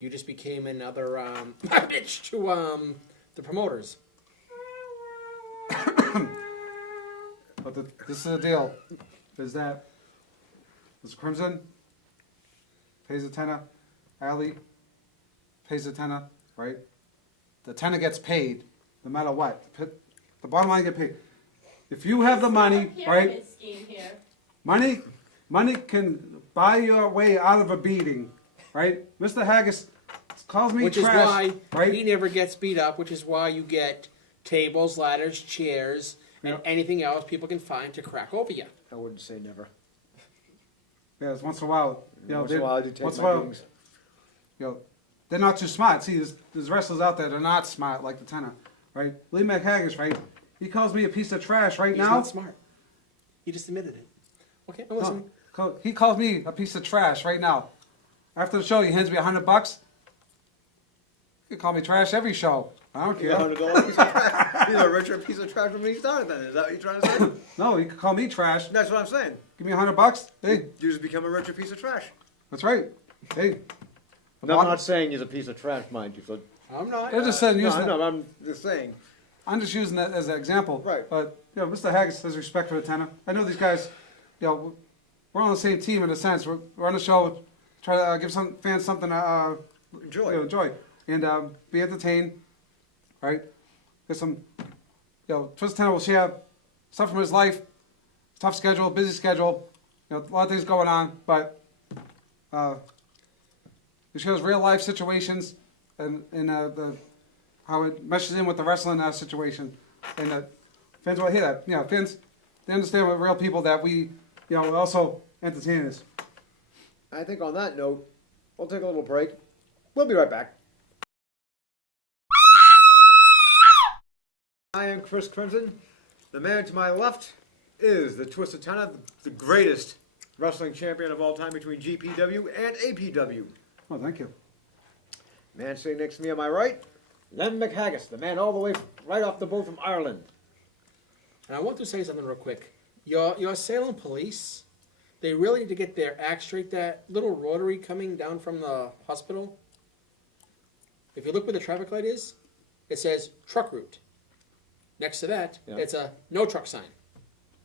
You just became another bitch to the promoters. But this is the deal: is that Mr. Krymzon pays a tenner, Ali pays a tenner, right? The tenner gets paid no matter what. The bottom line get paid. If you have the money, right? Scheme here. Money can buy your way out of a beating, right? Mr. Haggis calls me Which trash, is why right? he never gets beat up, which is why you get tables, ladders, chairs, and Yep. anything else people can find to crack over you. I wouldn't say never. Yeah, it's once in a while. Once in a while, I do take once in a my while, beatings. they're not too smart. See, there's wrestlers out there that are not smart like the tenor, right? Lee McHaggis, right? He calls me a piece of trash right He's now. not smart. He just admitted it. Okay, I'm listening. He calls me a piece of trash right now. After the show, he hands me $100. You can call me trash every show. I don't care. $100 piece of trash. You're a richer piece of trash from when you started then. Is that what you're trying to say? No, you can call me trash. That's what I'm saying. Give me $100. Hey, You just become a richer piece of trash. that's right. Hey. I'm not saying he's a piece of trash, mind you. So I'm not. I just said using No, I'm just saying. I'm just using that as an example. Right. But, Mr. Haggis has respect for the tenor. I know these guys, we're on the same team in a sense. We're on the show, try to give some fans something to Enjoy. enjoy. And be entertained, right? There's some, Twisted Tenor will share stuff from his life, tough schedule, busy schedule, a lot of things going on, but it shows real life situations and how it meshes in with the wrestling situation. And fans will hear that. Fans, they understand we're real people that we, we're also entertainers. I think on that note, we'll take a little break. We'll be right back. I am Chris Krymzon. The man to my left is the Twisted Tenor, the greatest wrestling champion of all time between GPW and APW. Oh, thank you. Man sitting next to me on my right, Len McHaggis, the man all the way right off the boat from Ireland. And I want to say something real quick. Your Salem police, they really need to get their act straight. That little rotary coming down from the hospital, if you look where the traffic light is, it says truck route. Next to that, Yeah. it's a no truck sign.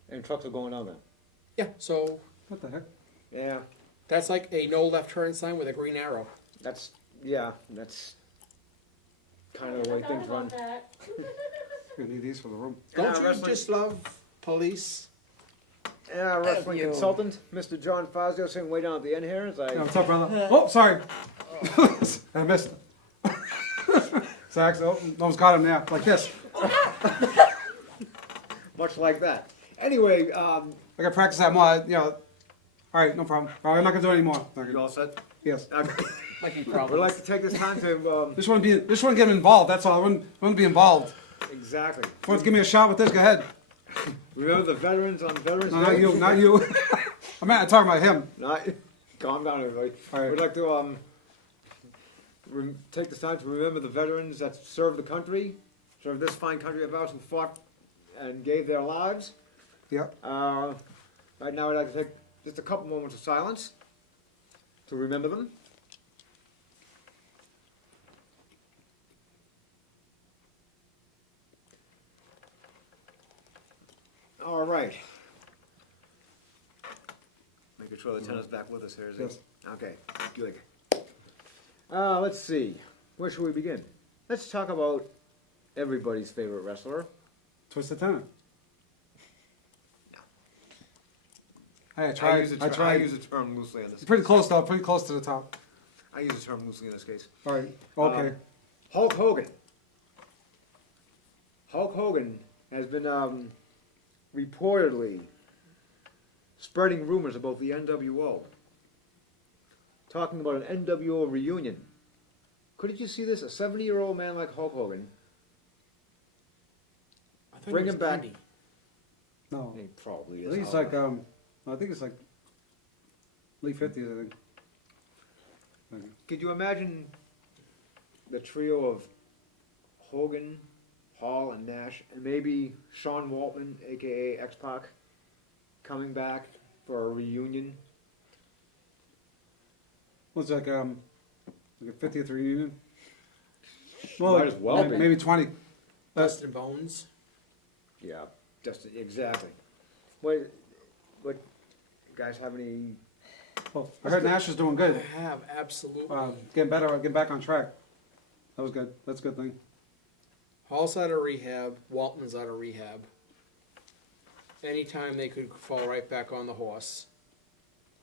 and trucks are going on there. Yeah, so What the heck? Yeah, that's like a no left turn sign with a green arrow. that's kind of the I way thought things run. about that. We need these for the room. Don't you wrestling- just love police? And our wrestling you. consultant, Mr. John Fazio, sitting way down at the end here. As I, What's up, brother? Oh, sorry. I missed it. Zach, almost got him there, like this. much like that. Anyway, I gotta practice that more, All right, no problem. All right, I'm not gonna do it anymore. you all set? Yes. Okay. Might be We'd problems. like to take this time to Just want to get involved. That's all. I wouldn't be involved. exactly Want to give me a shot with this? Go ahead. remember the veterans on Veterans No, Day. not you. Not you. I'm talking about him. Not, calm down, everybody. All right. We'd like to take this time to remember the veterans that served the country, served this fine country of ours, who fought and gave their lives. Yep. Right now, I'd like to take just a couple moments of silence to remember them. All right. Making sure the tennis back with us here, is it? Yes. Okay, good. Let's see. Where should we begin? Let's talk about everybody's favorite wrestler. Twisted Tenor. Hey, I I tried. use, I tried. the term loosely in this. Pretty close though. Pretty close to the top. I use the term loosely in this case. All right. Okay. Hulk Hogan. Hulk Hogan has been reportedly spreading rumors about the NWO. Talking about an NWO reunion. Couldn't you see this? A 70-year-old man like Hulk Hogan. I thought Bring it was him back. Andy. No. He probably I is. think it's like I think it's like late 50s. I think. Could you imagine the trio of Hogan, Hall, and Nash, and maybe Sean Waltman, aka X-Pac, coming back for a reunion? Was like Like a 50th reunion. Might as well be. maybe 20. Dust and Bones. Yeah, just exactly. What, you guys have any? Well, I heard Nash is doing I good. have, absolutely. Getting better, getting back on track. That was good. That's a good thing. Hall's out of rehab. Walton's out of rehab. Anytime they could fall right back on the horse.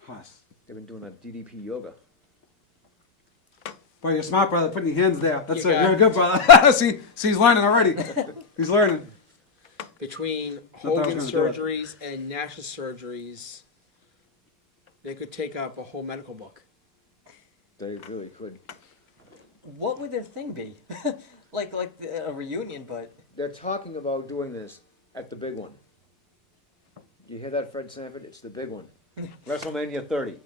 Haas. They've been doing that DDP yoga. Boy, you're smart, brother. Putting your hands there. That's You it. got You're it. good, brother. see, he's learning already. He's learning. Between thought I was Hogan's gonna do surgeries and Nash's surgeries, they could take up a whole medical book. They really could. What would their thing be? like a reunion, but They're talking about doing this at the big one. You hear that, Fred Sanford? It's the big one. WrestleMania 30.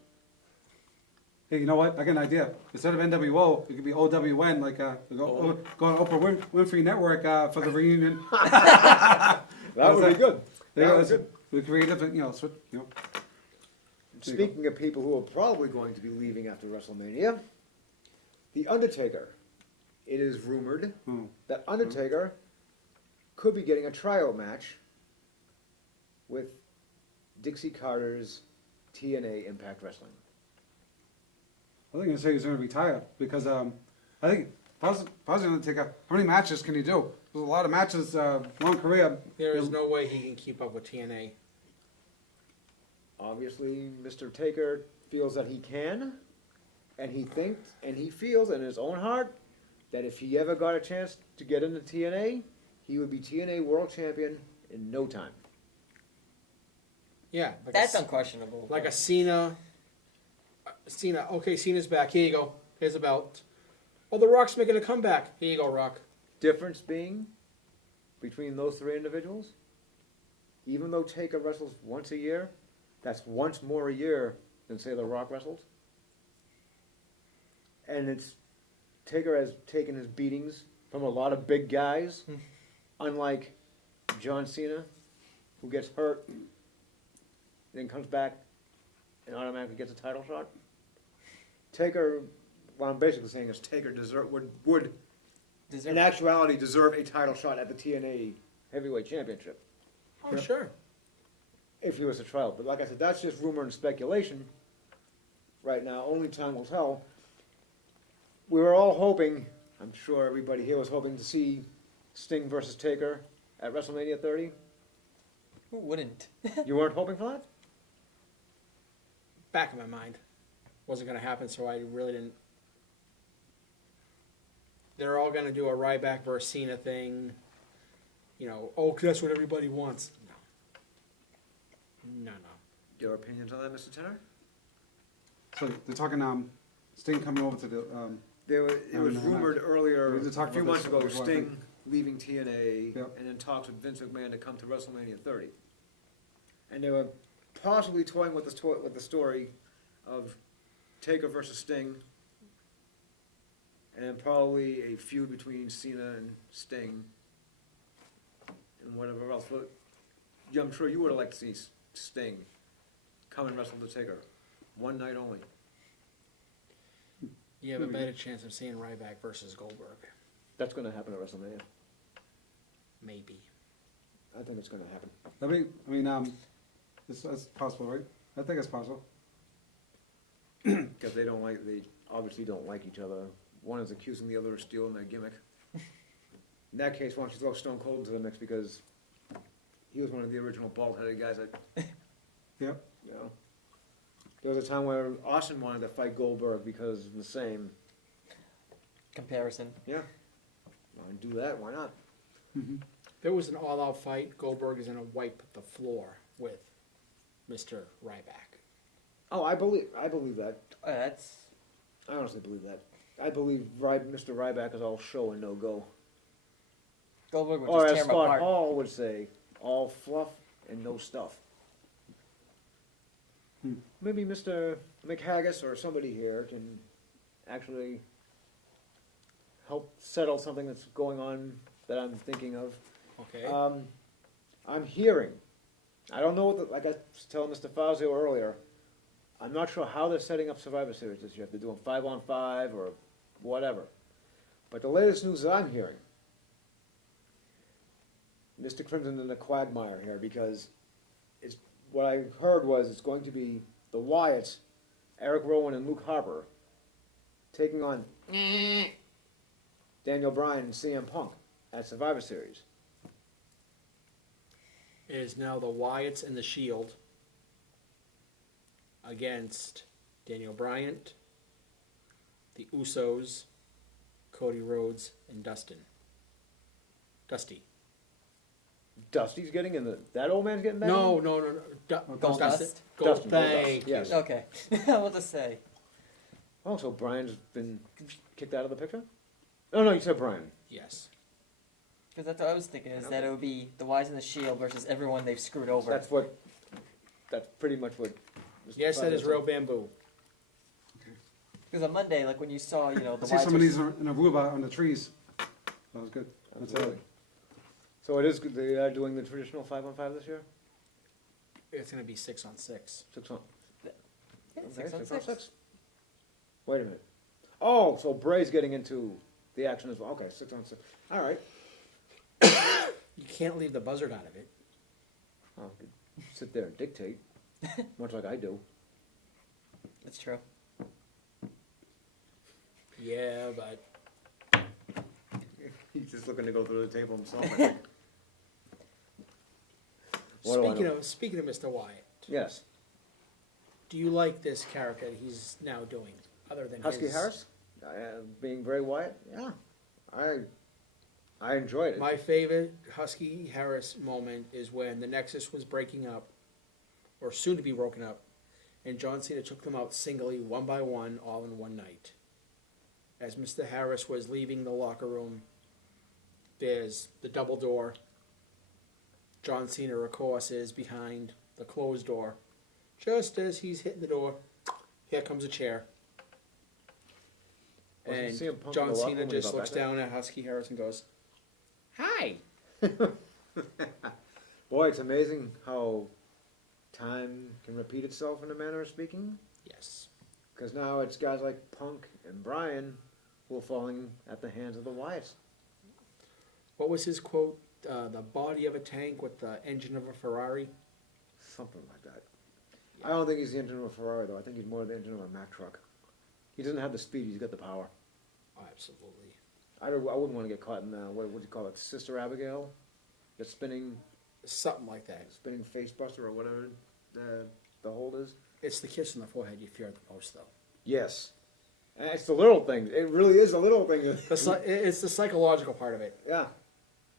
Hey, you know what? I got an idea. Instead of NWO, it could be OWN, like go on Oprah Winfrey Network for the reunion. That would be good. There you That go. would be good. The creative, you know. Speaking of people who are probably going to be leaving after WrestleMania, The Undertaker. It is rumored Hmm. that Undertaker could be getting a tryout match with Dixie Carter's TNA Impact Wrestling. I think I say he's going to retire because I think if I was going to take how many matches can he do? There's a lot of matches, long career. There is no way he can keep up with TNA. Obviously, Mr. Taker feels that he can, and he thinks and he feels in his own heart that if he ever got a chance to get into TNA, he would be TNA World Champion in no time. Yeah, like that's a, unquestionable. like a Cena. Cena, okay, Cena's back. Here you go. Here's a belt. Oh, The Rock's making a comeback. Here you go, Rock. Difference being between those three individuals, even though Taker wrestles once a year, that's once more a year than, say, The Rock wrestles. And it's Taker has taken his beatings from a lot of big guys, unlike John Cena, who gets hurt, then comes back and automatically gets a title shot. Taker, what I'm basically saying is Taker would in actuality deserve a title shot at the TNA Heavyweight Championship Oh, sure. if he was to try out. But like I said, that's just rumor and speculation right now. Only time will tell. We were all hoping, I'm sure everybody here was hoping to see Sting versus Taker at WrestleMania 30. Who wouldn't? You weren't hoping for that? Back in my mind. Wasn't going to happen, so I really didn't. They're all going to do a Ryback versus Cena thing. You know, oh, 'cause that's what everybody wants. No. Your opinions on that, Mr. Tenor? So they're talking Sting coming over to the It was rumored earlier, We did talk a few about months this ago, before, I Sting think. leaving TNA Yep. and then talks with Vince McMahon to come to WrestleMania 30. And they were possibly toying with the story of Taker versus Sting, and probably a feud between Cena and Sting, and whatever else. But yeah, I'm sure you would have liked to see Sting come and wrestle the Taker, one night only. You have a better chance of seeing Ryback versus Goldberg. That's going to happen at WrestleMania. Maybe. I think it's going to happen. that's possible, right? I think it's possible. Because they obviously don't like each other. One is accusing the other of stealing their gimmick. In that case, why don't you throw Stone Cold into the mix, because he was one of the original bald-headed guys that, Yep. you know. There was a time where Austin wanted to fight Goldberg because of the same. Comparison. Yeah. Want to do that? Why not? There was an all-out fight. Goldberg is going to wipe the floor with Mr. Ryback. Oh, I believe that. That's I honestly believe that. I believe Mr. Ryback is all show and no go. Goldberg would Or just as tear him Scott apart. Hall would say, all fluff and no stuff. Maybe Mr. McHaggis or somebody here can actually help settle something that's going on that I'm thinking of. Okay. I'm hearing, I don't know like I was telling Mr. Fazio earlier, I'm not sure how they're setting up Survivor Series this year. If they're doing 5-on-5 or whatever. But the latest news that I'm hearing, Mr. Krymzon in a quagmire here, because it's what I heard was it's going to be the Wyatts, Eric Rowan and Luke Harper, taking on Daniel Bryan and CM Punk at Survivor Series. It is now the Wyatts and the Shield against Daniel Bryan, the Usos, Cody Rhodes, and Dusty. Dusty's getting in the. That old man's getting back No, in? no. Gold Dusty. Dust? Gold. Dusty, Thank you. yes. Okay. What to say? Oh, so Brian's been kicked out of the picture? Oh, no, you said Brian. Yes. Because that's what I was thinking, is that it would be the Wise and the Shield versus everyone they've screwed over. That's pretty much what. Mr. Yes, that Pryor is said. real bamboo. Because on Monday, like when you saw, you know, I the see Wise some of these versus... in Aruba on the trees. That was good. That's Absolutely. it. So it is good. They are doing the traditional 5-on-5 this year? It's going to be 6-on-6. 6 on. Yeah, Okay, 6 on 6 on 6. 6. Wait a minute. Oh, so Bray's getting into the action as well. Okay, 6 on 6. All right. You can't leave the buzzard out of it. Oh, I could sit there and dictate, much like I do. That's true. Yeah, but He's just looking to go through the table himself. I think. What do I know? speaking of Mr. Wyatt, Yes. do you like this character that he's now doing, other than Husky his... Harris, being Bray Wyatt. Yeah, I enjoyed it. My favorite Husky Harris moment is when the Nexus was breaking up, or soon to be broken up, and John Cena took them out singly, one by one, all in one night. As Mr. Harris was leaving the locker room, there's the double door. John Cena, of course, is behind the closed door. Just as he's hitting the door, here comes a chair. Wasn't And CM Punk in John the locker Cena room when he just got looks back there? down at Husky Harris and goes, "Hi." Boy, it's amazing how time can repeat itself in a manner of speaking. Yes. Because now it's guys like Punk and Bryan who are falling at the hands of the Wyatts. What was his quote? The body of a tank with the engine of a Ferrari. Something like that. I don't think he's the engine of a Ferrari, though. I think he's more the engine of a Mack truck. He doesn't have the speed, he's got the power. Oh, absolutely. I wouldn't want to get caught in, what do you call it, Sister Abigail? The spinning Something like that. face buster or whatever the hold is? It's the kiss on the forehead you fear the most, though. Yes. And it's the little things. It really is the little things. It's the psychological part of it. Yeah.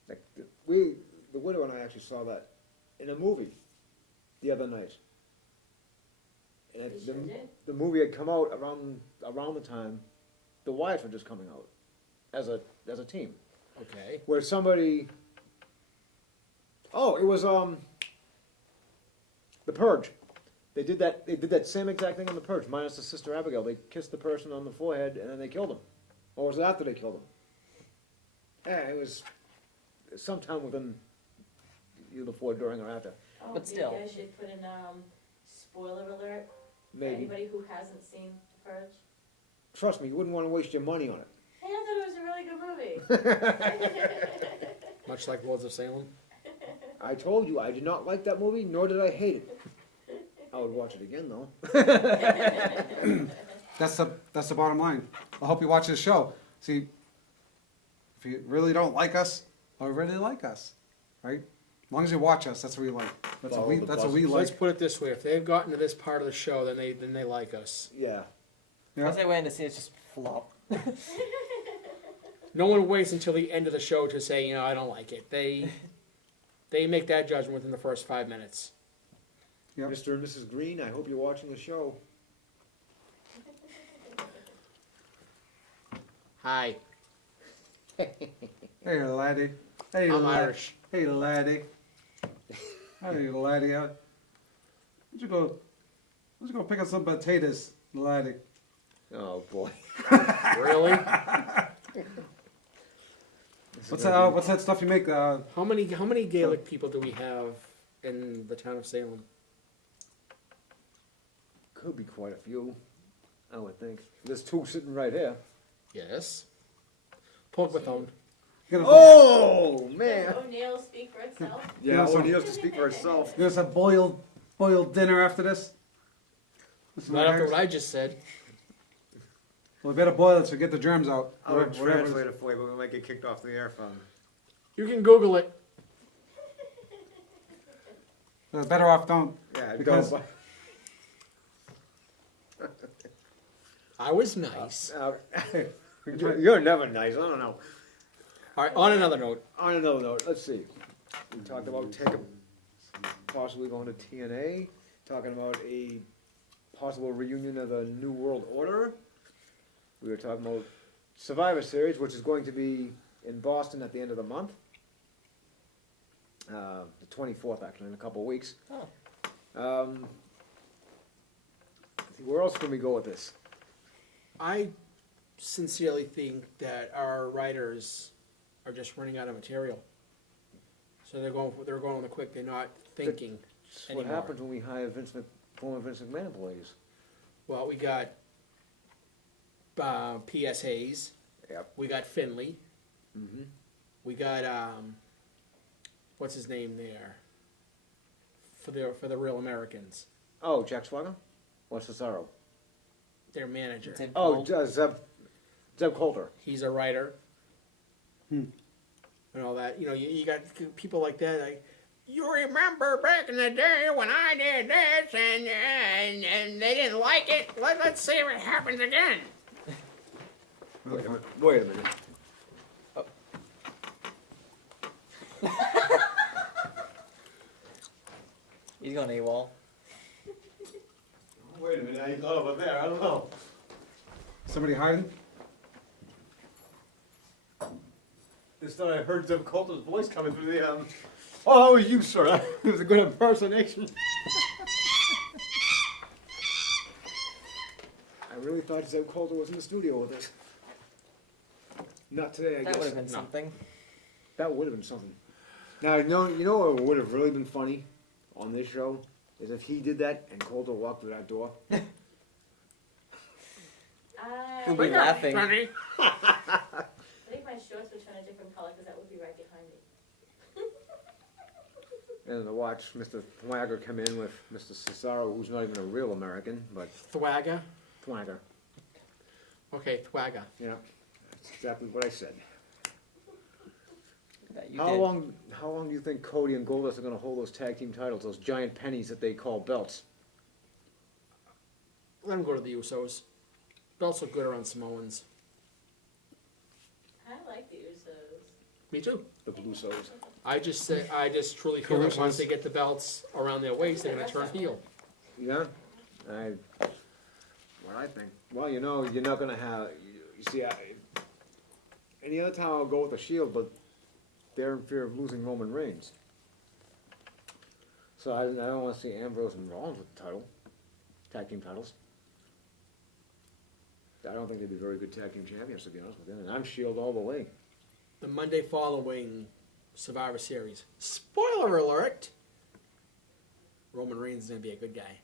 Like, the widow and I actually saw that in a movie the other night. And You sure did? the movie had come out around the time the Wyatts were just coming out as a team. Okay. Where somebody, it was The Purge. They did that same exact thing on The Purge, minus the Sister Abigail. They kissed the person on the forehead and then they killed him. Or was it after they killed him? Yeah, it was sometime within either before, during, or after. Oh, But still. maybe I should put in, spoiler alert for Maybe. anybody who hasn't seen The Purge. Trust me, you wouldn't want to waste your money on it. Hey, I thought it was a really good movie. Much like Lords of Salem. I told you, I did not like that movie, nor did I hate it. I would watch it again, though. That's the bottom line. I hope you watch this show. See, if you really don't like us, or really like us, right? As long as you watch us, that's what we like. That's what we Let's like. put it this way: if they've gotten to this part of the show, then they like us. Yeah. Yeah. As they went to see it's just flop. No one waits until the end of the show to say, I don't like it. They make that judgment within the first 5 minutes. Yep. Mr. and Mrs. Green, I hope you're watching the show. Hi, Hey, laddie. Hey, I'm lad. Irish. Hey, laddie. Hey, laddie. Why don't you go pick up some potatoes, laddie? Oh, boy. Really? What's that stuff you make? How many Gaelic people do we have in the town of Salem? Could be quite a few, I would think. There's two sitting right here. Yes. Pogbathone. Get us, Oh, Does man. O'Neill speak for itself? Yeah, Yeah, so- O'Neill's to speak for herself. get us a boiled dinner after this. Listen, Not after Hags, what I just said. well, we better boil it so get the germs out. I would Whatever it is. translate it for you, but we might get kicked off the air from. You can Google it. Better off don't. Yeah, Because- don't. I was nice. You're never nice. I don't know. All right, on another note. On another note, let's see. We talked about possibly going to TNA, talking about a possible reunion of the New World Order. We were talking about Survivor Series, which is going to be in Boston at the end of the month. The 24th, actually, in a couple of weeks. Oh. Let's see, where else can we go with this? I sincerely think that our writers are just running out of material. So they're going on the quick. They're not thinking It's what anymore. happens when we hire former Vince McMahon employees. Well, we got P.S. Hayes. Yep. We got Finley. Mm-hmm. We got what's his name there for the Real Americans. Oh, Jack Swagger? Or Cesaro? Their manager. Tim Oh, Cole. Zeb Coulter. He's a writer. Hmm. And all that. You know, you got people like that. Like, you remember back in the day when I did this and they didn't like it. Let's see if it happens again. Wait a minute. He's going AWOL. Wait a minute, I thought over there, I don't know. Somebody hiding? Just thought I heard Zeb Coulter's voice coming through the, Oh, that was you, sir. It was a good impersonation. I really thought Zeb Coulter was in the studio with us. Not today, I That guess. would have been No. something. That would have been something. Now, you know what would have really been funny on this show? Is if he did that and Coulter walked through that door. We'll be laughing. Funny. I think my shorts would turn a different color because that would be right behind me. And to watch Mr. Thwagger come in with Mr. Cesaro, who's not even a real American, but Thwagga. Thwagger. Okay, Thwagga. Yeah, that's exactly what I said. That you How did. long do you think Cody and Goldust are gonna hold those tag team titles, those giant pennies that they call belts? Let him go to the Usos. Belts look good around Samoans. I like the Usos. Me too. The Bluesos. I just truly feel that once Carusos. they get the belts around their waist, they're gonna turn heel. Yeah, what I think. Well, you know, you're not gonna have. You see, any other time I'll go with the Shield, but they're in fear of losing Roman Reigns. So I don't want to see Ambrose and Rollins with the title, tag team titles. I don't think they'd be very good tag team champions, to be honest with you. And I'm Shield all the way. The Monday following Survivor Series. Spoiler alert! Roman Reigns is gonna be a good guy.